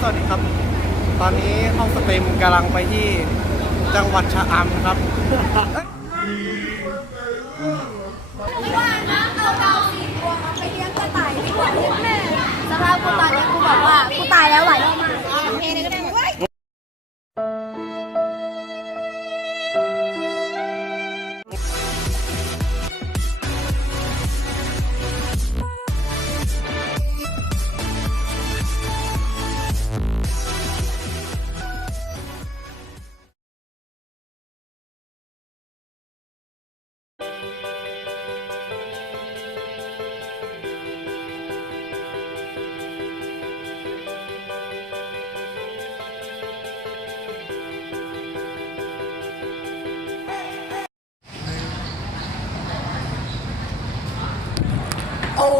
สวัสดีครับ ตอนนี้ห้องสตรีมกำลังไปที่จังหวัดชะอำครับว่านะเอาดาวสี่ตัวมาไปเลี้ยงกระต่ายดีกว่าเลี้ยงแม่สภาพกูตายแล้วกูบอกว่ากูตายแล้วหลายรอบมาก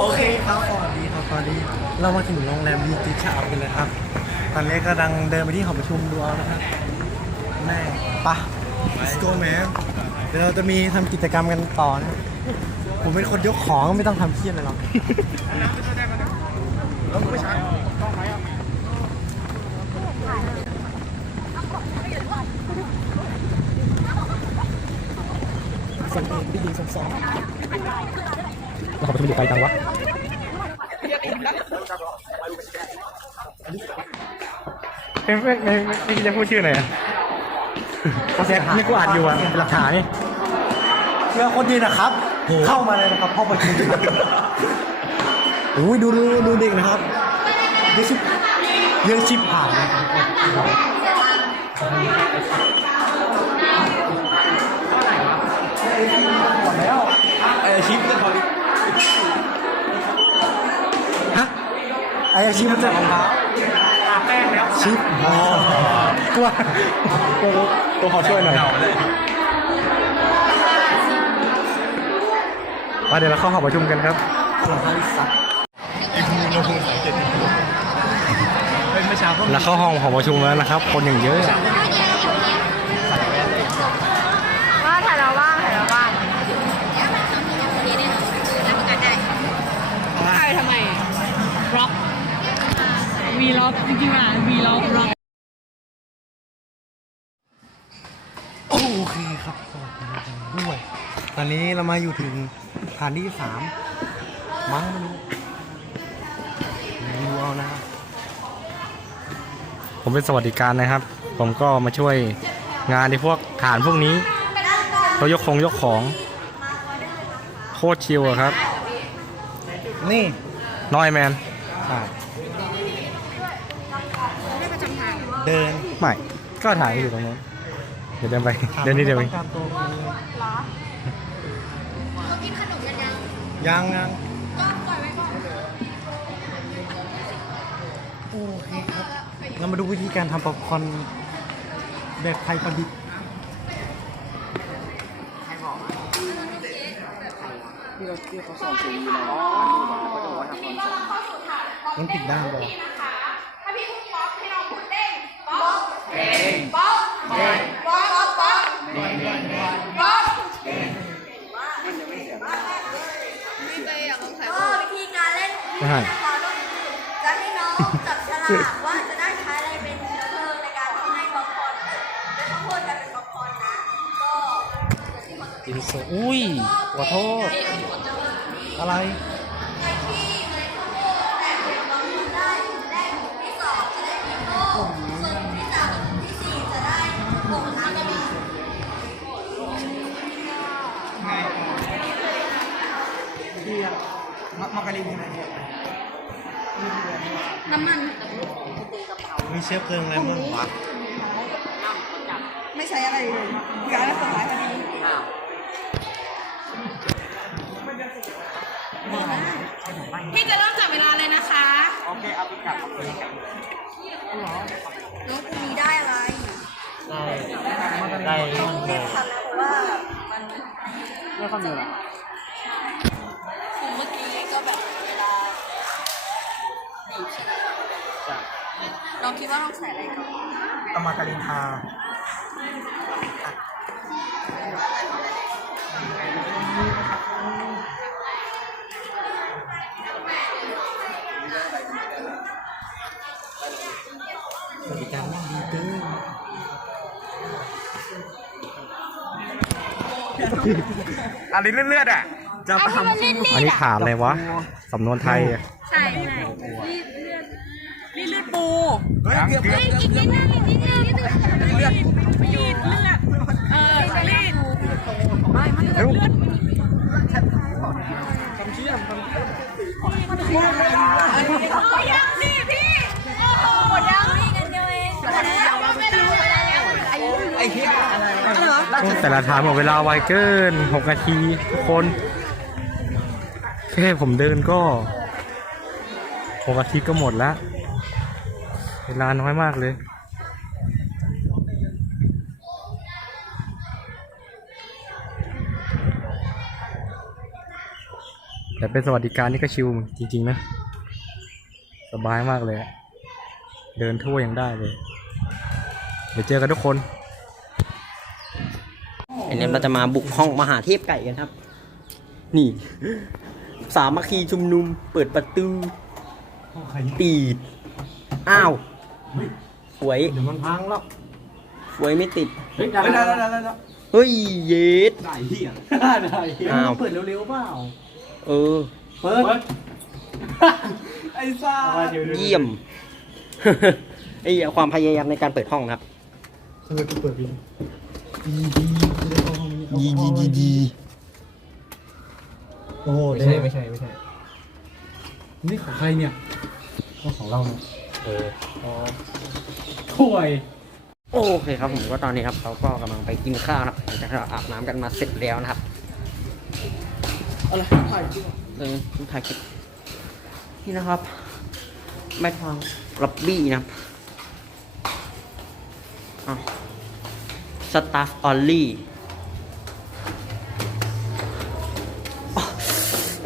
โอเคครับสวัสดีครับตอนนี้เรามาถึงโรงแรมบีจีชะอำกันเลยครับ ตอนนี้กำลังเดินไปที่หอประชุมดูเอานะครับแม่ปะ let's go man เดี๋ยวเราจะมีทำกิจกรรมกันต่อนะ ผมเป็นคนยกของไม่ต้องทำเครียดเลยหรอกส่งเองได้ยินส่งสอง เราจะไปอยู่ไกลจังวะไม่ไม่ไม่ไม่ไม่คิดจะพูดชื่อหน่อยอะเขาแซกนี่กูอ่านอยู่อะเป็นหลักฐานนี่เรื่องคนดีนะครับ เข้ามาเลยนะครับพ่อประชุมโอ้ยดูดูดูเด็กนะครับเยอะชิบเยอะชิบผ่านนะครับหมดแล้วไออาชิปจะพอดีฮะไออาชิปมันจะของเท้าชิปอ๋อกลัวกลัวตัวขอช่วยหน่อยมาเดี๋ยวเราเข้าหอประชุมกันครับเราเข้าห้องหอประชุมแล้วนะครับ คนอย่างเยอะ ว่าถ่ายเราบ้างถ่ายเราบ้าง ถ่ายทำไมร็อก วีล็อกจริงๆอะวีล็อกร็อกโอเคครับสวัสดีครับด้วย ตอนนี้เรามาอยู่ถึงฐานที่สามมั้งไม่รู้ดูเอานะครับผมเป็นสวัสดิการนะครับ ผมก็มาช่วยงานในพวกฐานพวกนี้เขายกของยกของ โคตรชิลอะครับ นี่น้อยแมนใช่ เดินไม่ ก็ถ่ายอยู่ตรงนู้นเดี๋ยวเดินไป เดินนี่เดียวเองต้องการตัวมันเลยเรากินขนมกันยังยังยังก็ปล่อยไว้ก่อนโอเคครับเรามาดูวิธีการทำป๊อปคอร์นแบบไทยประดิษฐ์มันผิดด้านบอก ให้ขอต้องจะให้น้องจับฉลากว่าจะได้ใช้อะไรเป็นเชื้อเพลิงในการทำให้ป๊อปคอร์นและข้าวโพดกลายเป็นป๊อปคอร์นนะ ก็อินโซอุ้ยขอโทษ อะไร มาการินใช่ไหมน้ำมันมีเชื้อเพลิงอะไรบ้างวะไม่ใช้อะไรเลยการรักษาคดีพี่จะเริ่มจับเวลาเลยนะคะ โอเค เอาไปกลับน้องกูมีได้อะไรได้ต้องเรียกทันนะเพราะว่ามันไม่ค่อยมีหรอผมเมื่อกี้ก็ แบบเวลาบีบใช่ไหมลองคิดว่าต้องใส่อะไรก่อนเอามาการินทาสวัสดิการไม่ดีเกินอันนี้เลือดๆอะ จะทำอันนี้ถามอะไรวะ สำนวนไทยอะใช่ใช่รีดเลือดรีดเลือดปูเฮ้ยเกือบเฮ้ยอีกนิดนึงอีกนิดนึงอีกนิดนึงรีดรีดเลือดเออรีดไม่ไม่เลือดโอ้ยังสิพี่โอ้หมดยังนี่กันเดียวเองไม่รู้อะไรแล้วอายุไอ้เหี้ยอะไรแต่ละถามหมดเวลาไวเกินหกนาทีทุกคน แค่ผมเดินก็หกนาทีก็หมดแล้ว เวลาน้อยมากเลย แต่เป็นสวัสดิการนี่ก็ชิลจริง ๆ นะ สบายมากเลยอะเดินทั่วยังได้เลย เดี๋ยวเจอกันทุกคนอันนี้เราจะมาบุกห้องมหาเทพไก่กันครับ นี่ สามัคคีชุมนุม เปิดประตู ตีด อ้าวสวยเดี๋ยวมันพังแล้วสวยไม่ติด เฮ้ยได้ได้ได้ได้ได้เฮ้ย เย็ด ได้เหี้ยได้เหี้ยอ้าว เปิดเร็วๆเปล่าเออ เปิดไอ้ซ่าเยี่ยม ไอ้เหี้ยความพยายามในการเปิดห้องนะครับ เออกูเปิดดีดีดีดีดีดี โอ้โหไม่ใช่ไม่ใช่ไม่ใช่ นี่ของใครเนี่ยก็ของเราเนี่ยเอออ๋อถ้วย โอเคครับผมก็ตอนนี้ครับ เราก็กำลังไปกินข้าวนะครับหลังจากที่เราอาบน้ำกันมาเสร็จแล้วนะครับอะไรถ่ายจริงเออผมถ่ายคลิปนี่นะครับแม่ทางรับบี้นะครับอ้าวสตาฟออลลี่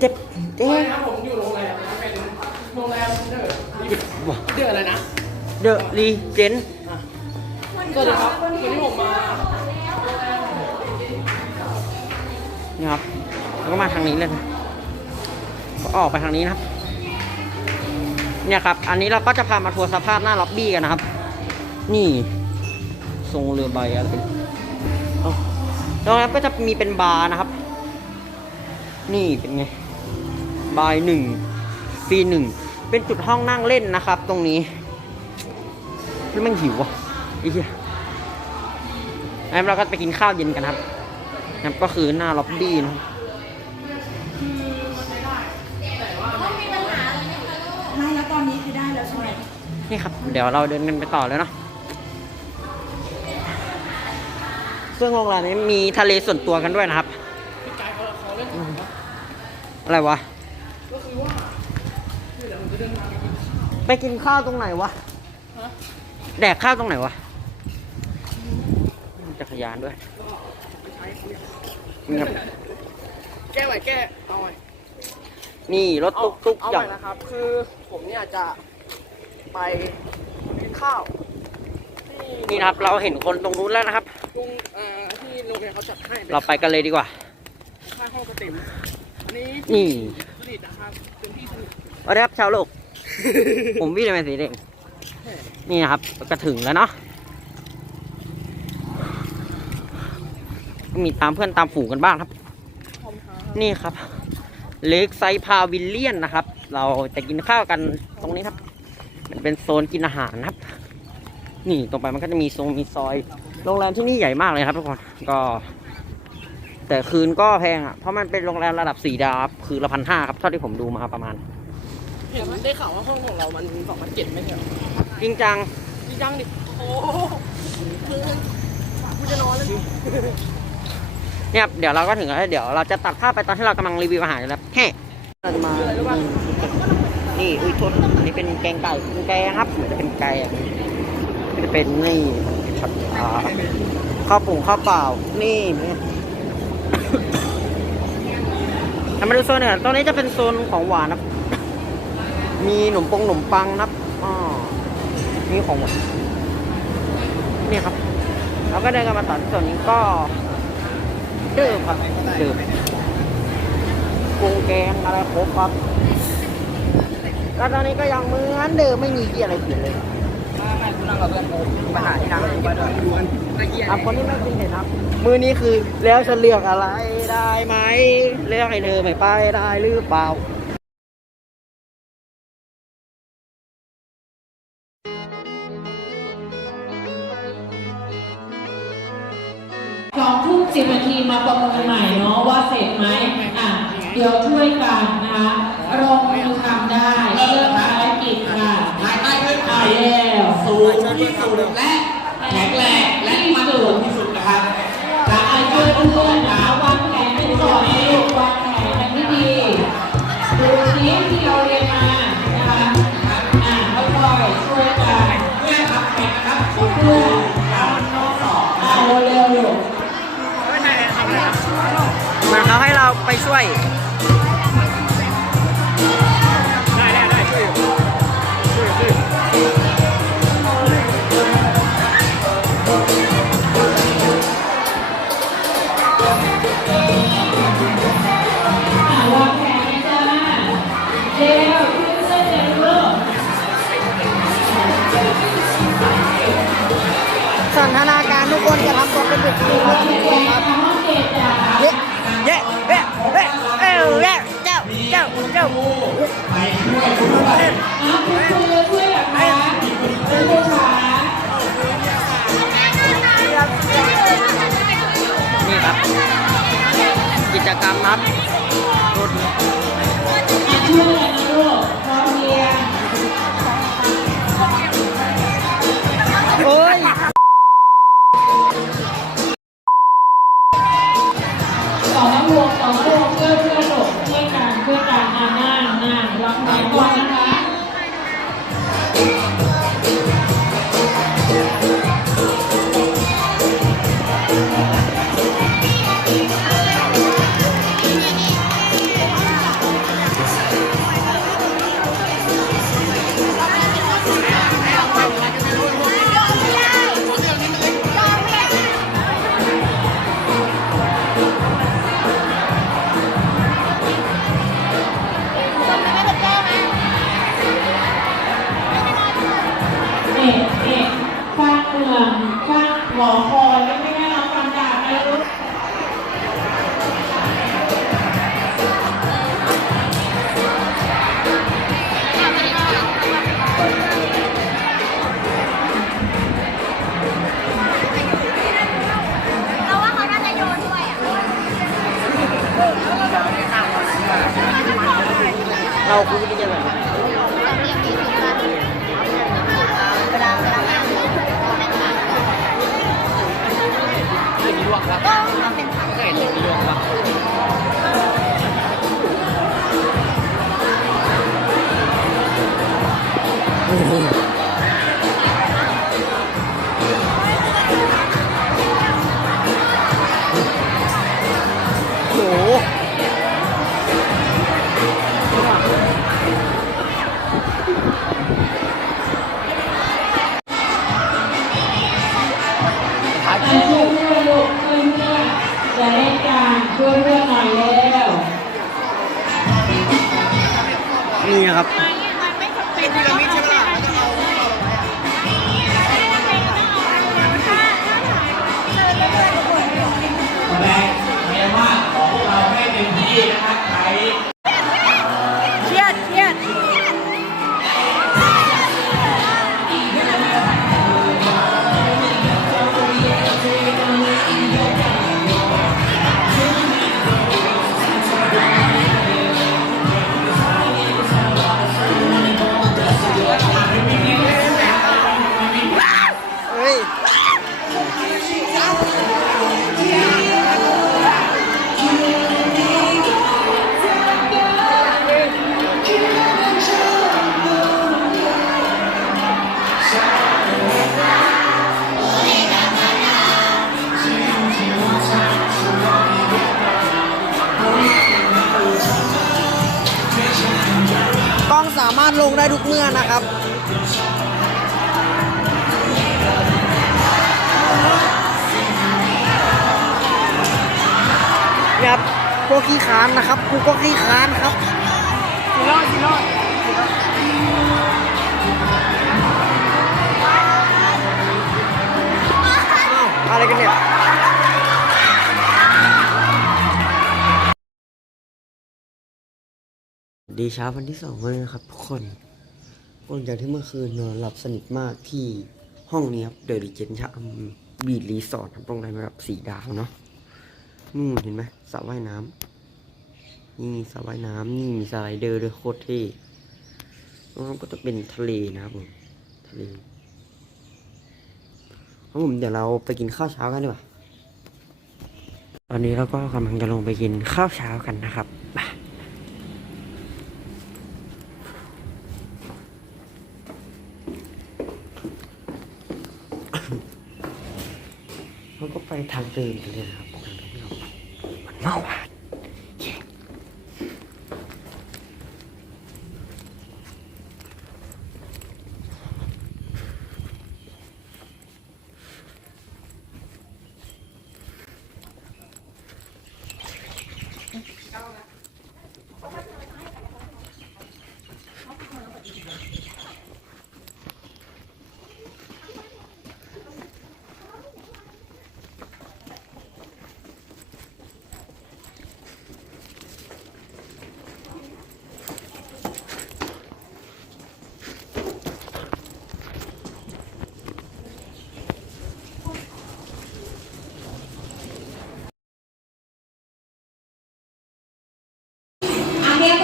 เจ็บเจ็บผมอยู่โรงแรมนะเป็นโรงแรมเดอเดออะไรนะ เดอะรีเจนสวัสดีครับวันนี้ผมมานี่ครับแล้วก็มาทางนี้เลยนะก็ออกไปทางนี้นะครับ เนี่ยครับ อันนี้เราก็จะพามาทัวร์สภาพหน้าล็อบบี้กันนะครับ นี่ทรงเรือใบอะไรเป็นเอ้าแล้วนั้นก็จะมีเป็นบาร์นะครับ นี่เป็นไง บาร์หนึ่งฟรีหนึ่งเป็นจุดห้องนั่งเล่นนะครับ ตรงนี้แล้วมันหิวอะไอ้เหี้ยแล้วเราก็ไปกินข้าวเย็นกันครับนะครับก็คือหน้าล็อบบี้นะครับไม่แล้วตอนนี้คือได้แล้วใช่ไหมนี่ครับ เดี๋ยวเราเดินกันไปต่อเลยเนาะซึ่งโรงแรมนี้มีทะเลส่วนตัวกันด้วยนะครับอืมอะไรวะ ไปกินข้าวตรงไหนวะ แดกข้าวตรงไหนวะมีจักรยานด้วยนี่ครับแก้ไหวแก้เอาไว้นี่รถตุ๊กตุ๊กเอาใหญ่ไว้นะครับ คือผมเนี่ยจะไปกินข้าวที่นี่นะครับ เราเห็นคนตรงนู้นแล้วนะครับ กรุงเอ่อที่โรงแรมเขาจัดให้เราไปกันเลยดีกว่า ค่าห้องสเต็มอันนี้นี่ สนิทนะครับเป็นที่สนิท สวัสดีครับชาวโลก ผมวิทยาลัยสีแดงนี่นะครับก็ถึงแล้วเนาะมีตามเพื่อนตามฝูงกันบ้างครับ นี่ครับ เล็กไซพาวิลเลียนนะครับ เราจะกินข้าวกันตรงนี้ครับ มันเป็นโซนกินอาหารนะครับ นี่ตรงไปมันก็จะมีโซนมีซอย โรงแรมที่นี่ใหญ่มากเลยครับทุกคนก็ แต่คืนก็แพงอะเพราะมันเป็นโรงแรมระดับสี่ดาวคือละพันห้าครับเท่าที่ผมดูมาประมาณ เห็นได้ข่าวว่าห้องของเรามันสองพันเจ็ดไม่ใช่เหรอจริงจังจริงจังดิ โอ้โหคือกูจะนอนแล้วดิเนี่ยครับเดี๋ยวเราก็ถึงแล้วเดี๋ยวเราจะตัดภาพไปตอนที่เรากำลังรีวิวอาหารอยู่แล้วแฮ่เราจะมานี่อุ้ยโทษอันนี้เป็นแกงไก่เป็นแกงครับเป็นแกงจะเป็นนี่ผัดอ่าข้าวปุ่งข้าวเปล่า นี่เอามาดูโซนเนี่ยตรงนี้จะเป็นโซนของหวานนะครับ มีขนมปงขนมปังนะครับอ๋อมีของหวานนี่ครับเราก็เดินกันมาต่อที่ส่วนนี้ก็เดิมครับเดิมกุ้งแกงอะไรครบครับแล้วตอนนี้ก็ยังเหมือนเดิมไม่มีเกียร์อะไรเปลี่ยนเลยมาหาที่นั่งครับคนที่ไม่เคยเห็นครับ มือนี้คือแล้วจะเลือกอะไรได้ไหมเลือกให้เธอไม่ไปได้หรือเปล่า สองทุ่มสิบนาทีมาประเมินใหม่เนาะว่าเสร็จไหมอะเดี๋ยวช่วยกันนะคะลงมือทำได้เริ่มภารกิจค่ะอ่าแล้วสูงที่สุดและแข็งแรงและมั่นคงที่สุดนะคะการช่วยเพื่อนๆนะ เขาให้เราไปช่วยอ่าวางแผนนะจ้าเร็วขึ้นเส้นเร็วลูกสันทนาการทุกคนจะทำตัวเป็นเด็กดีครับทุกคนครับ เจ้ไปด้วยคุณครูช่วยแบบนี้คุณครูขานี่ครับ กิจกรรมครับ เราคืารถลงได้ทุกเมื่อนะครับครับพวกขี้ค้านนะครับกูก็ขี้ค้านครับสิรอดสิรอดอะไรกันเนี่ย ดีเช้าวันที่สองเลยนะครับทุกคนหลังจากที่เมื่อคืนนอนหลับสนิทมากที่ห้องนี้ครับเดอะรีเจนชะบีดรีสอร์ทครับโรงแรมแบบสีดาวเนาะนู่นเห็นไหมสระว่ายน้ำนี่มีสระว่ายน้ำนี่มีสไลเดอร์ด้วยโคตรเท่ตรงนั้นก็จะเป็นทะเลนะครับผมทะเลครับผมเดี๋ยวเราไปกินข้าวเช้ากันดีกว่าตอนนี้เราก็กำลังจะลงไปกินข้าวเช้ากันนะครับไป เขาก็ไปทางเดินกันเลยนะครับทางเดินที่เรามันเมื่อวานเย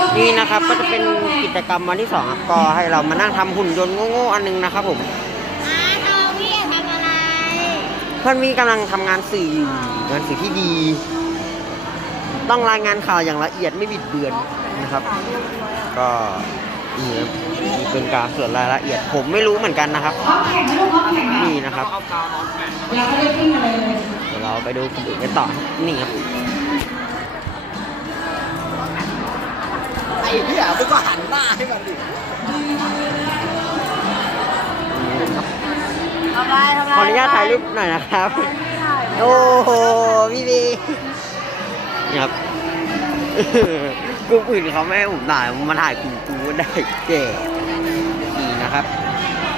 ้ นี่นะครับก็จะเป็นกิจกรรมวันที่สองครับก็ให้เรามานั่งทำหุ่นยนต์โง่ๆอันหนึงนะครับผมอ้าทองพี่ทำอะไร เพื่อนมีกำลังทำงานสื่ออยู่งานสื่อที่ดี ต้องรายงานข่าวอย่างละเอียดไม่บิดเบือนนะครับ ก็นี่ครับนี่เป็นการส่วนรายละเอียดผมไม่รู้เหมือนกันนะครับพร้อมแข่งไหมลูกพร้อมแข่งไหมนี่นะครับเราไม่ได้ขึ้นมาเลยเลยเดี๋ยวเราไปดูคนอื่นกันต่อนี่ครับ ไอ้เหี้ยมึงก็หันหน้าให้มันดิทำไรทำไรขออนุญาตถ่ายรูปหน่อยนะครับ โอ้โหพี่บีนี่ครับกลุ่มอื่นเขาไม่ให้ผมถ่ายมาถ่ายกลุ่มกูได้เจ๋นี่นะครับ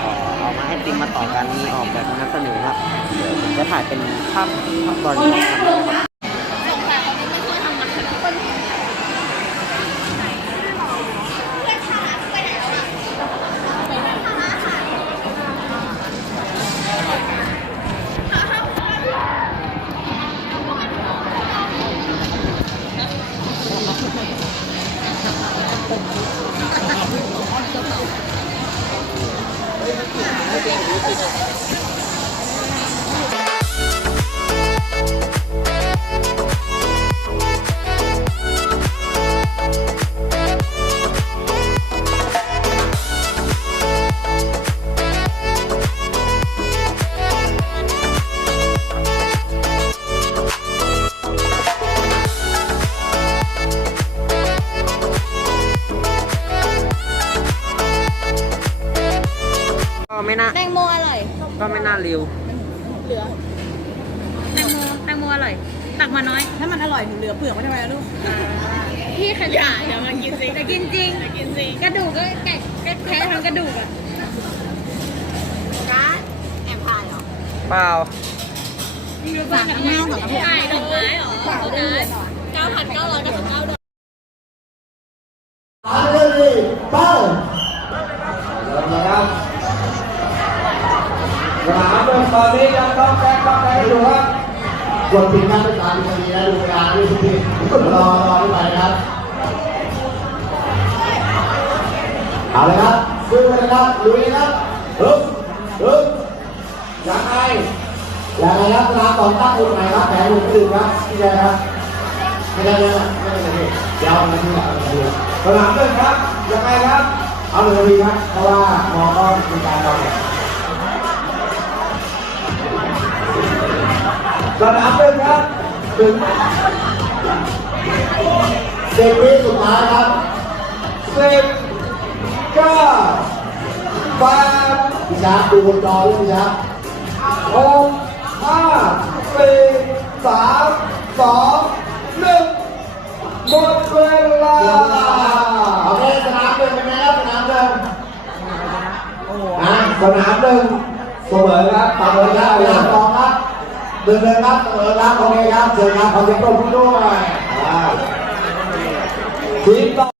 เอ่อเอามาให้ติมมาต่อกันมีออกแบบนำเสนอครับเดี๋ยวผมจะถ่ายเป็นภาพภาพบอลนะครับ อร่อย ตักมาน้อย ถ้ามันอร่อยถึงเหลือเปลือกไว้ทำไมล่ะลูกพี่ขยะเดี๋ยวมากินสิจะกินจริงจะกินจริงกระดูกก็แกะแกะแท้ทั้งกระดูกอะร้านแอบถ่ายเหรอเปล่าสั่งข้างหน้าก่อนนะใช่ดอกไม้เหรอโอเคเก้าพันเก้าร้อยเก้าสิบเก้าด เอาเลยครับดูเลยครับลุยครับฮึบฮึบยังไงยังไงครับเวลาต่อตั้งอุ่นไหนครับแผลอุ่นตื่นครับที่ไหนครับไม่ได้ไม่ได้ไม่ได้ไม่ได้เดี๋ยวเอามาที่หลังดูสนามเดินครับยังไงครับ เอาหนึ่งนาทีครับเพราะว่ามองก็มีการเราเนี่ยสนามเดินครับถึงเด็กวิสุดท้ายครับสิบ เก้าแปดพี่ช้างดูบนจอด้วยพี่ช้างหกห้าสี่สามสองหนึ่งหมดเวลาโอเคสนามหนึ่งเป็นไงครับสนามหนึ่งนะสนามหนึ่งเสมอครับเสมอครับเวลาสองครับหนึ่งเลยครับเสมอครับโอเคครับเชิญครับขอเสียงปรบมือด้วยทีมต่อ